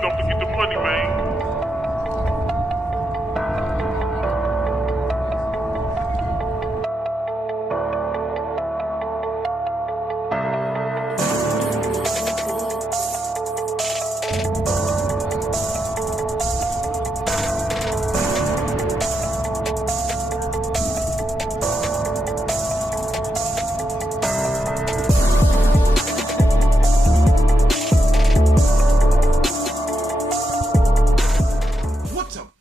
don't forget the money, man.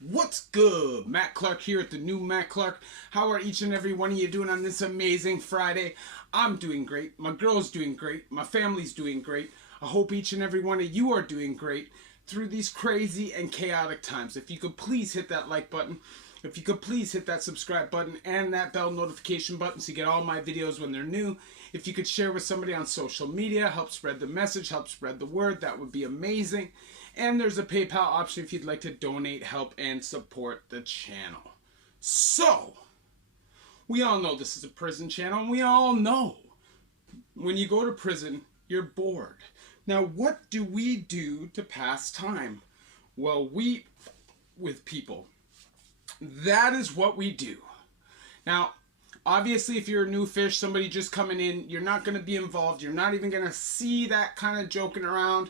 What's good? Matt Clark here at the new Matt Clark. How are each and every one of you doing on this amazing Friday? I'm doing great. My girl's doing great. My family's doing great. I hope each and every one of you are doing great through these crazy and chaotic times. If you could please hit that like button. If you could please hit that subscribe button and that bell notification button so you get all my videos when they're new. If you could share with somebody on social media, help spread the message, help spread the word, that would be amazing. And there's a PayPal option if you'd like to donate, help, and support the channel. So, we all know this is a prison channel, and we all know when you go to prison, you're bored. Now, what do we do to pass time? Well, we, with people. That is what we do. Now, obviously, if you're a new fish, somebody just coming in, you're not going to be involved. You're not even going to see that kind of joking around,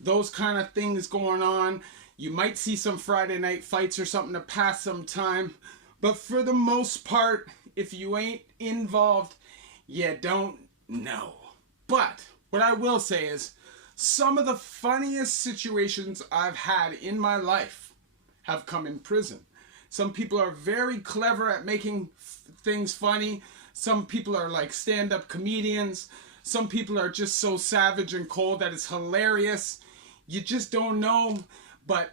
those kind of things going on. You might see some Friday night fights or something to pass some time. But for the most part, if you ain't involved, you don't know. But what I will say is, some of the funniest situations I've had in my life have come in prison. Some people are very clever at making things funny. Some people are like stand-up comedians. Some people are just so savage and cold that it's hilarious. You just don't know, but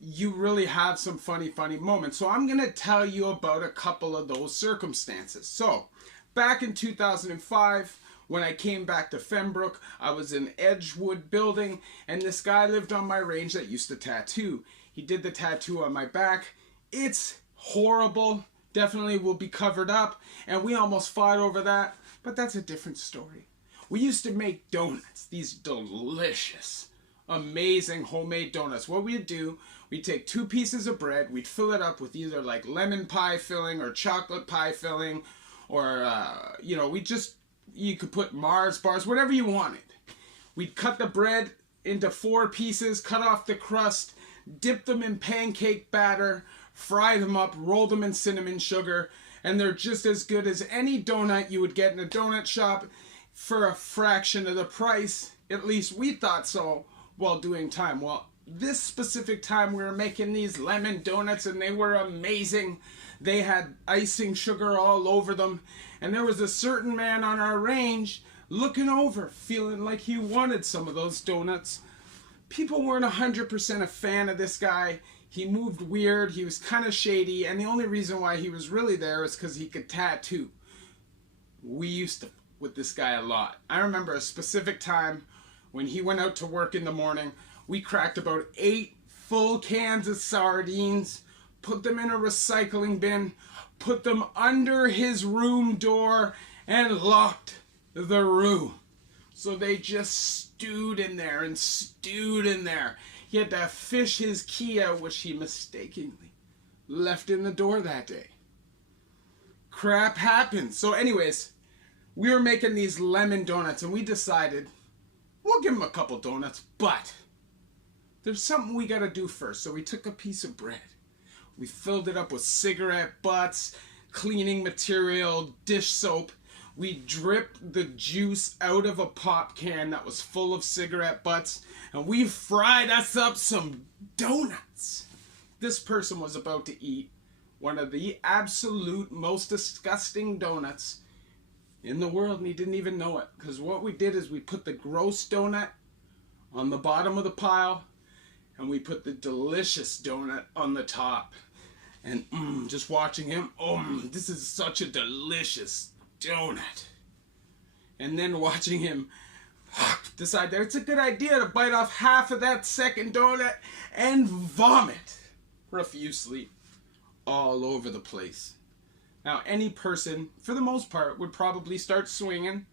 you really have some funny moments. So I'm going to tell you about a couple of those circumstances. So back in 2005, when I came back to Fembrook, I was in Edgewood building, and this guy lived on my range that used to tattoo. He did the tattoo on my back. It's horrible. Definitely will be covered up, and we almost fought over that, but that's a different story. We used to make donuts, these delicious, amazing homemade donuts. What we'd do, we'd take 2 pieces of bread, we'd fill it up with either like lemon pie filling or chocolate pie filling, or, you could put Mars bars, whatever you wanted. We'd cut the bread into 4 pieces, cut off the crust, dip them in pancake batter, fry them up, roll them in cinnamon sugar, and they're just as good as any donut you would get in a donut shop for a fraction of the price. At least we thought so while doing time. Well, this specific time we were making these lemon donuts, and they were amazing. They had icing sugar all over them, and there was a certain man on our range looking over, feeling like he wanted some of those donuts. People weren't 100% a fan of this guy. He moved weird, he was kind of shady, and the only reason why he was really there is because he could tattoo. We used to with this guy a lot. I remember a specific time when he went out to work in the morning. We cracked about 8 full cans of sardines, put them in a recycling bin, put them under his room door, and locked the room. So they just stewed in there and stewed in there. He had to fish his key out, which he mistakenly left in the door that day. Crap happens. So anyways, we were making these lemon donuts, and we decided we'll give him a couple donuts, but there's something we got to do first. So we took a piece of bread. We filled it up with cigarette butts, cleaning material, dish soap. We dripped the juice out of a pop can that was full of cigarette butts, and we fried us up some donuts. This person was about to eat one of the absolute most disgusting donuts in the world, and he didn't even know it. Because what we did is we put the gross donut on the bottom of the pile, and we put the delicious donut on the top. And just watching him, this is such a delicious donut. And then watching him decide that it's a good idea to bite off half of that second donut and vomit profusely all over the place. Now, any person, for the most part, would probably start swinging,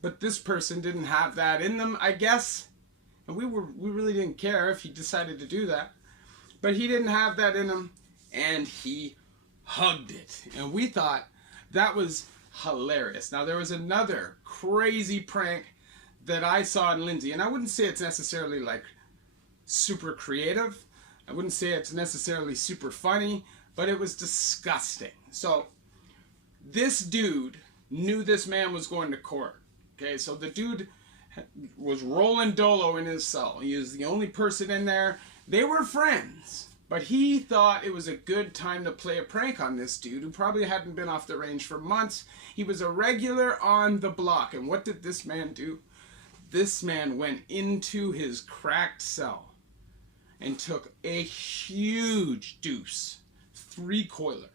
but this person didn't have that in them, I guess. And we really didn't care if he decided to do that. But he didn't have that in him, and he hugged it. And we thought that was hilarious. Now, there was another crazy prank that I saw in Lindsay, and I wouldn't say it's necessarily like super creative. I wouldn't say it's necessarily super funny, but it was disgusting. So this dude knew this man was going to court. Okay, so the dude was rolling dolo in his cell. He was the only person in there. They were friends, but he thought it was a good time to play a prank on this dude who probably hadn't been off the range for months. He was a regular on the block. And what did this man do? This man went into his cracked cell and took a huge deuce, 3-coiler.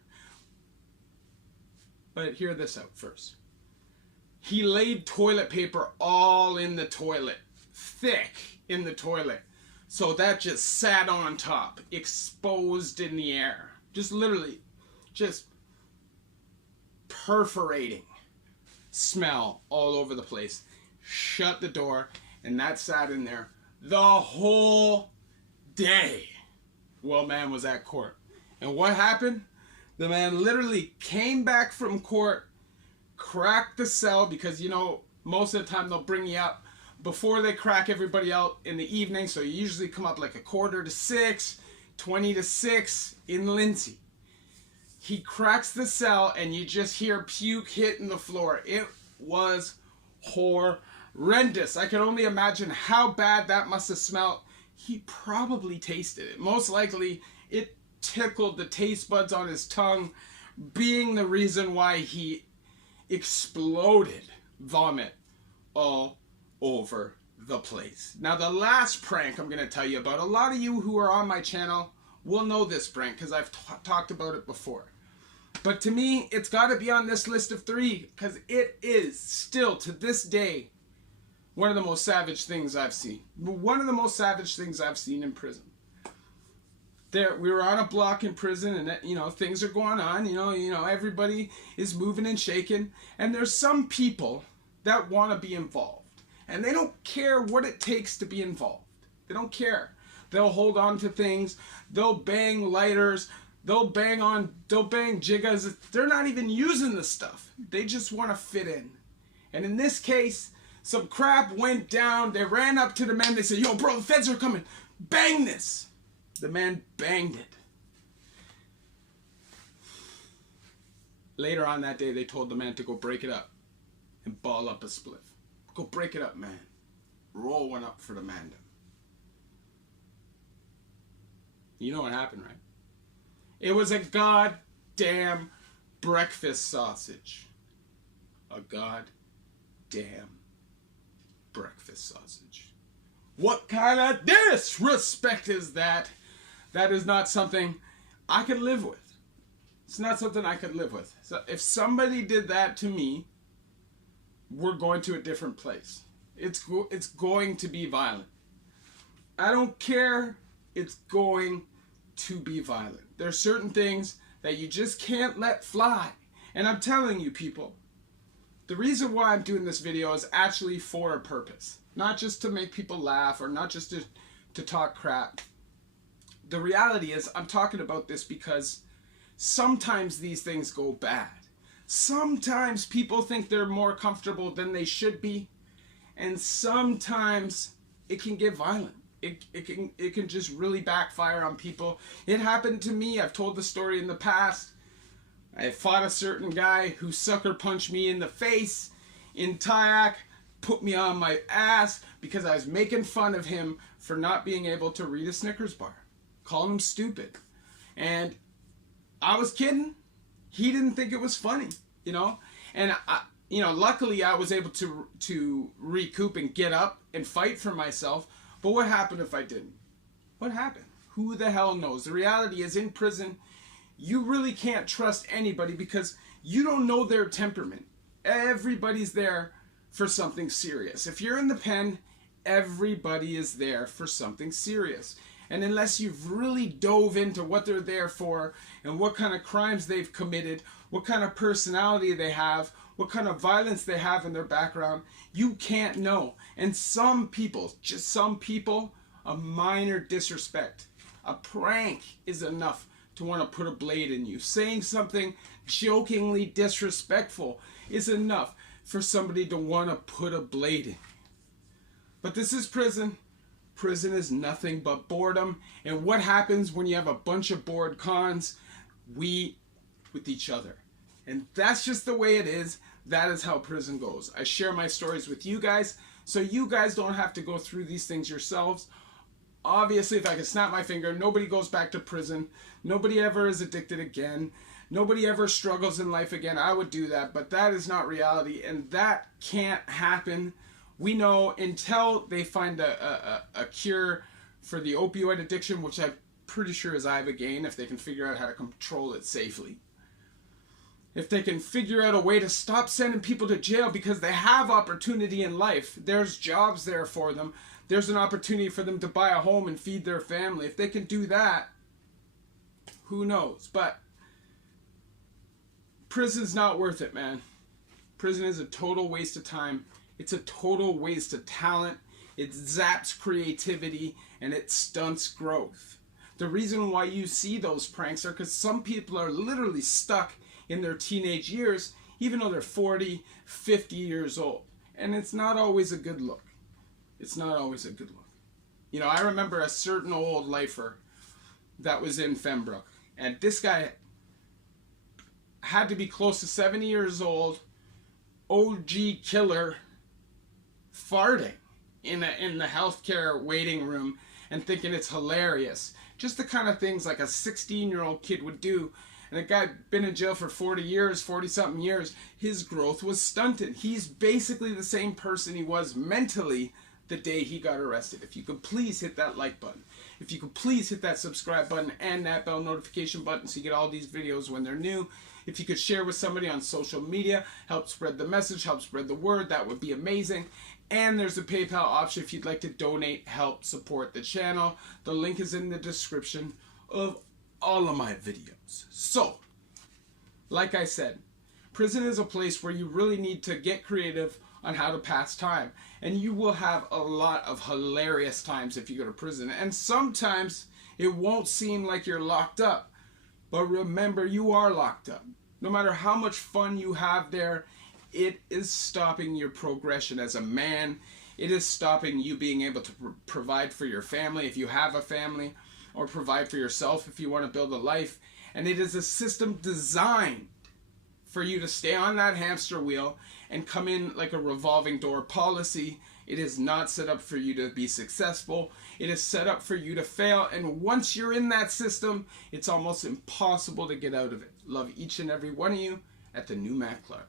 But hear this out first. He laid toilet paper all in the toilet, thick in the toilet. So that just sat on top, exposed in the air. Just literally, just perforating smell all over the place. Shut the door, and that sat in there the whole day while man was at court. And what happened? The man literally came back from court, cracked the cell, because, you know, most of the time they'll bring you up before they crack everybody out in the evening. So you usually come up like 5:45, 5:50 in Lindsay. He cracks the cell, and you just hear puke hitting the floor. It was horrendous. I can only imagine how bad that must have smelled. He probably tasted it. Most likely, it tickled the taste buds on his tongue, being the reason why he exploded vomit all over the place. Now, the last prank I'm going to tell you about, a lot of you who are on my channel will know this prank because I've talked about it before. But to me, it's got to be on this list of 3 because it is still, to this day, one of the most savage things I've seen. One of the most savage things I've seen in prison. We were on a block in prison, and you know, things are going on. You know, everybody is moving and shaking, and there's some people that want to be involved, and they don't care what it takes to be involved. They don't care. They'll hold on to things. They'll bang lighters. They'll bang jiggas. They're not even using the stuff. They just want to fit in. And in this case, some crap went down. They ran up to the man. They said, "Yo, bro, the feds are coming. Bang this." The man banged it. Later on that day, they told the man to go break it up and ball up a spliff. Go break it up, man. Roll one up for the man. You know what happened, right? It was a goddamn breakfast sausage. A goddamn breakfast sausage. What kind of disrespect is that? That is not something I could live with. It's not something I could live with. So if somebody did that to me, we're going to a different place. It's going to be violent. I don't care. It's going to be violent. There are certain things that you just can't let fly. And I'm telling you, people, the reason why I'm doing this video is actually for a purpose. Not just to make people laugh or not just to talk crap. The reality is I'm talking about this because sometimes these things go bad. Sometimes people think they're more comfortable than they should be. And sometimes it can get violent. It can just really backfire on people. It happened to me. I've told the story in the past. I fought a certain guy who sucker punched me in the face in Tyack, put me on my ass because I was making fun of him for not being able to read a Snickers bar. Calling him stupid. And I was kidding. He didn't think it was funny, you know? And luckily I was able to recoup and get up and fight for myself. But what happened if I didn't? What happened? Who the hell knows? The reality is, in prison, you really can't trust anybody because you don't know their temperament. Everybody's there for something serious. If you're in the pen, everybody is there for something serious. And unless you've really dove into what they're there for and what kind of crimes they've committed, what kind of personality they have, what kind of violence they have in their background. You can't know. And some people, just some people, a minor disrespect, a prank is enough to want to put a blade in you. Saying something jokingly disrespectful is enough for somebody to want to put a blade in you. But this is prison. Prison is nothing but boredom. And what happens when you have a bunch of bored cons? We with each other. And that's just the way it is. That is how prison goes. I share my stories with you guys so you guys don't have to go through these things yourselves. Obviously, if I could snap my finger, nobody goes back to prison. Nobody ever is addicted again. Nobody ever struggles in life again. I would do that, but that is not reality, and that can't happen. We know until they find a cure for the opioid addiction, which I'm pretty sure is Ibogaine, if they can figure out how to control it safely. If they can figure out a way to stop sending people to jail because they have opportunity in life. There's jobs there for them. There's an opportunity for them to buy a home and feed their family. If they can do that, who knows? But prison's not worth it, man. Prison is a total waste of time. It's a total waste of talent. It zaps creativity and it stunts growth. The reason why you see those pranks are because some people are literally stuck in their teenage years, even though they're 40, 50 years old. And it's not always a good look. It's not always a good look. You know, I remember a certain old lifer that was in Fembrook. And this guy had to be close to 70 years old, OG killer, farting in the healthcare waiting room and thinking it's hilarious. Just the kind of things like a 16-year-old kid would do. And a guy been in jail for 40 years, 40-something years, his growth was stunted. He's basically the same person he was mentally the day he got arrested. If you could please hit that like button. If you could please hit that subscribe button and that bell notification button so you get all these videos when they're new. If you could share with somebody on social media, help spread the message, help spread the word, that would be amazing. And there's a PayPal option if you'd like to donate, help support the channel. The link is in the description of all of my videos. So, like I said, prison is a place where you really need to get creative on how to pass time. And you will have a lot of hilarious times if you go to prison. And sometimes it won't seem like you're locked up. But remember, you are locked up. No matter how much fun you have there, it is stopping your progression as a man. It is stopping you being able to provide for your family if you have a family, or provide for yourself if you want to build a life. And it is a system designed for you to stay on that hamster wheel and come in like a revolving door policy. It is not set up for you to be successful. It is set up for you to fail. And once you're in that system, it's almost impossible to get out of it. Love each and every one of you at the new Matt Clark.